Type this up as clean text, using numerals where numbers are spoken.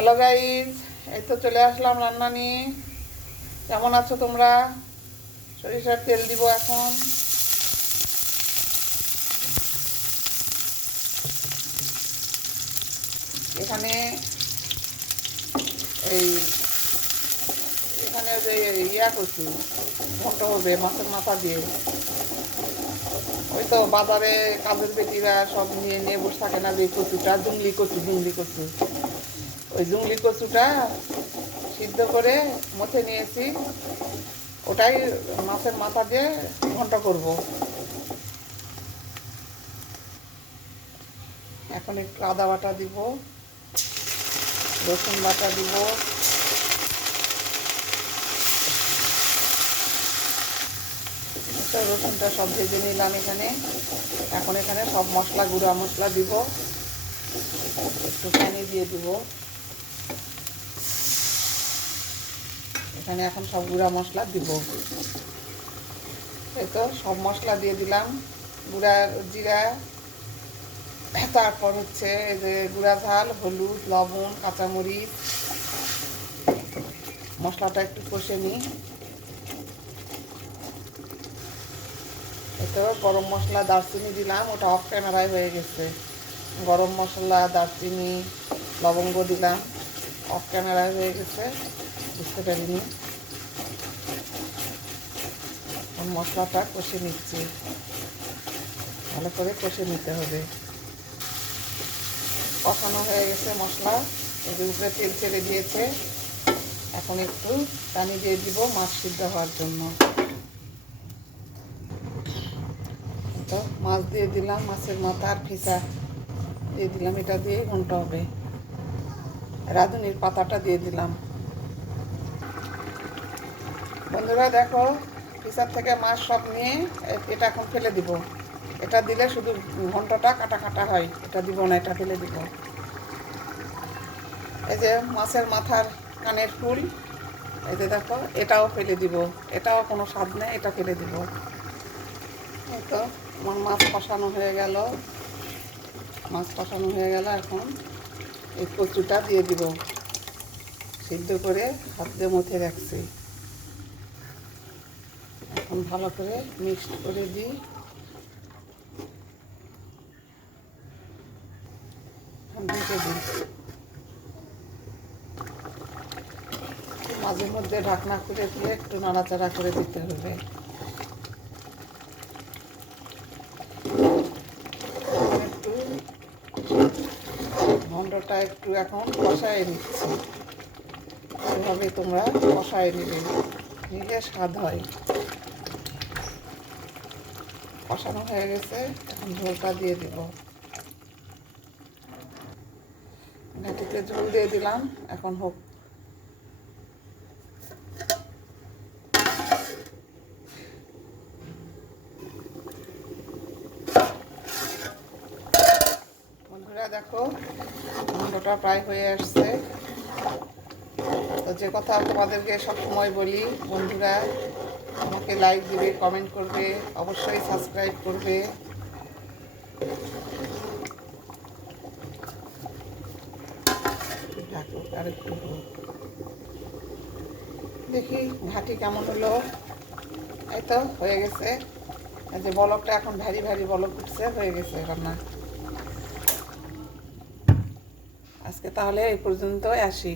Hello guys, এই তো চলে আসলাম রান্না নিয়ে। কেমন আছো তোমরা? সরিষার তেল দিব এখন। এখানে এই এখানে যে কচু ঘন্ট হবে মাছের মাথা দিয়ে। ওই তো বাজারে কাজের বেটিরা সব নিয়ে নিয়ে বসে থাকে না, যে কচুটা জুংলি কচু। ওই জুংলি কচুটা সিদ্ধ করে মথে নিয়েছি, ওটাই মাছের মাথা দিয়ে ঘন্ট করব। এখন একটু আদা বাটা দিব, রসুন বাটা দিব, রসুনটা সব ভেজে নিলাম এখানে। এখন এখানে সব মশলা, গুঁড়া মশলা দিব, একটু পানি দিয়ে দিব। এখানে এখন সব গুঁড়া মশলা দিব। এই তো সব মশলা দিয়ে দিলাম, গুঁড়া জিরা, তারপর হচ্ছে এই যে গুঁড়া ঝাল, হলুদ, লবণ, কাঁচামরিচ। মশলাটা একটু কষে নিই। এই তো গরম মশলা, দারচিনি দিলাম, ওটা অফ ক্যামেরায় হয়ে গেছে। গরম মশলা, দারচিনি, লবঙ্গ দিলাম, অফ ক্যামেরায় হয়ে গেছে, বুঝতে পারিনি। মশলাটা কষে নিচ্ছি, ভালো করে কষে নিতে হবে। কষানো হয়ে গেছে মশলা, এর উপরে তেল ছেড়ে দিয়েছে। এখন একটু পানি দিয়ে দিব মাছ সিদ্ধ হওয়ার জন্য। তো মাছ দিয়ে দিলাম, মাছের মাথা আর ফিসা দিয়ে দিলাম, এটা দিয়ে ঘন্ট হবে। রাঁধুনির পাতাটা দিয়ে দিলাম। বন্ধুরা দেখো, ফিসার থেকে মাছ সব নিয়ে এটা এখন ফেলে দিব। এটা দিলে শুধু ঘন্টটা কাটা কাটা হয়, এটা দিব না, এটা ফেলে দিব। এই যে মাছের মাথার কানের ফুল, এই যে দেখো, এটাও ফেলে দিব। এটাও কোনো স্বাদ নেই, এটা ফেলে দিব। এই তো আমার মাছ কষানো হয়ে গেল। এখন এই কচুটা দিয়ে দিব, সিদ্ধ করে হাত দিয়ে মুথে রাখছি। এখন ভালো করে মিক্সড করে দিই। ঢেকে দিই, মাঝে মধ্যে ঢাকনা খুলে দিয়ে একটু নাড়াচাড়া করে দিতে হবে। একটু ঘন্টটা একটু এখন কষায় নিচ্ছি। এভাবে তোমরা কষায় নিলে স্বাদ হয়। কষানো হয়ে গেছে, এখন ঝোলটা দিয়ে দিব। ঘাটিতে ঝোল দিয়ে দিলাম, এখন হোক। বন্ধুরা দেখো, ঘন্টটা প্রায় হয়ে আসছে। তো যে কথা তোমাদেরকে সবসময় বলি, বন্ধুরা আমাকে লাইক দিবে, কমেন্ট করবে, অবশ্যই সাবস্ক্রাইব করবে। আর একটু দেখি ঘাটি কেমন হলো। এই তো হয়ে গেছে, এই যে বলকটা এখন ভারী ভারী বলক উঠছে, হয়ে গেছে রান্না। আজকে তাহলে এই পর্যন্ত আসি।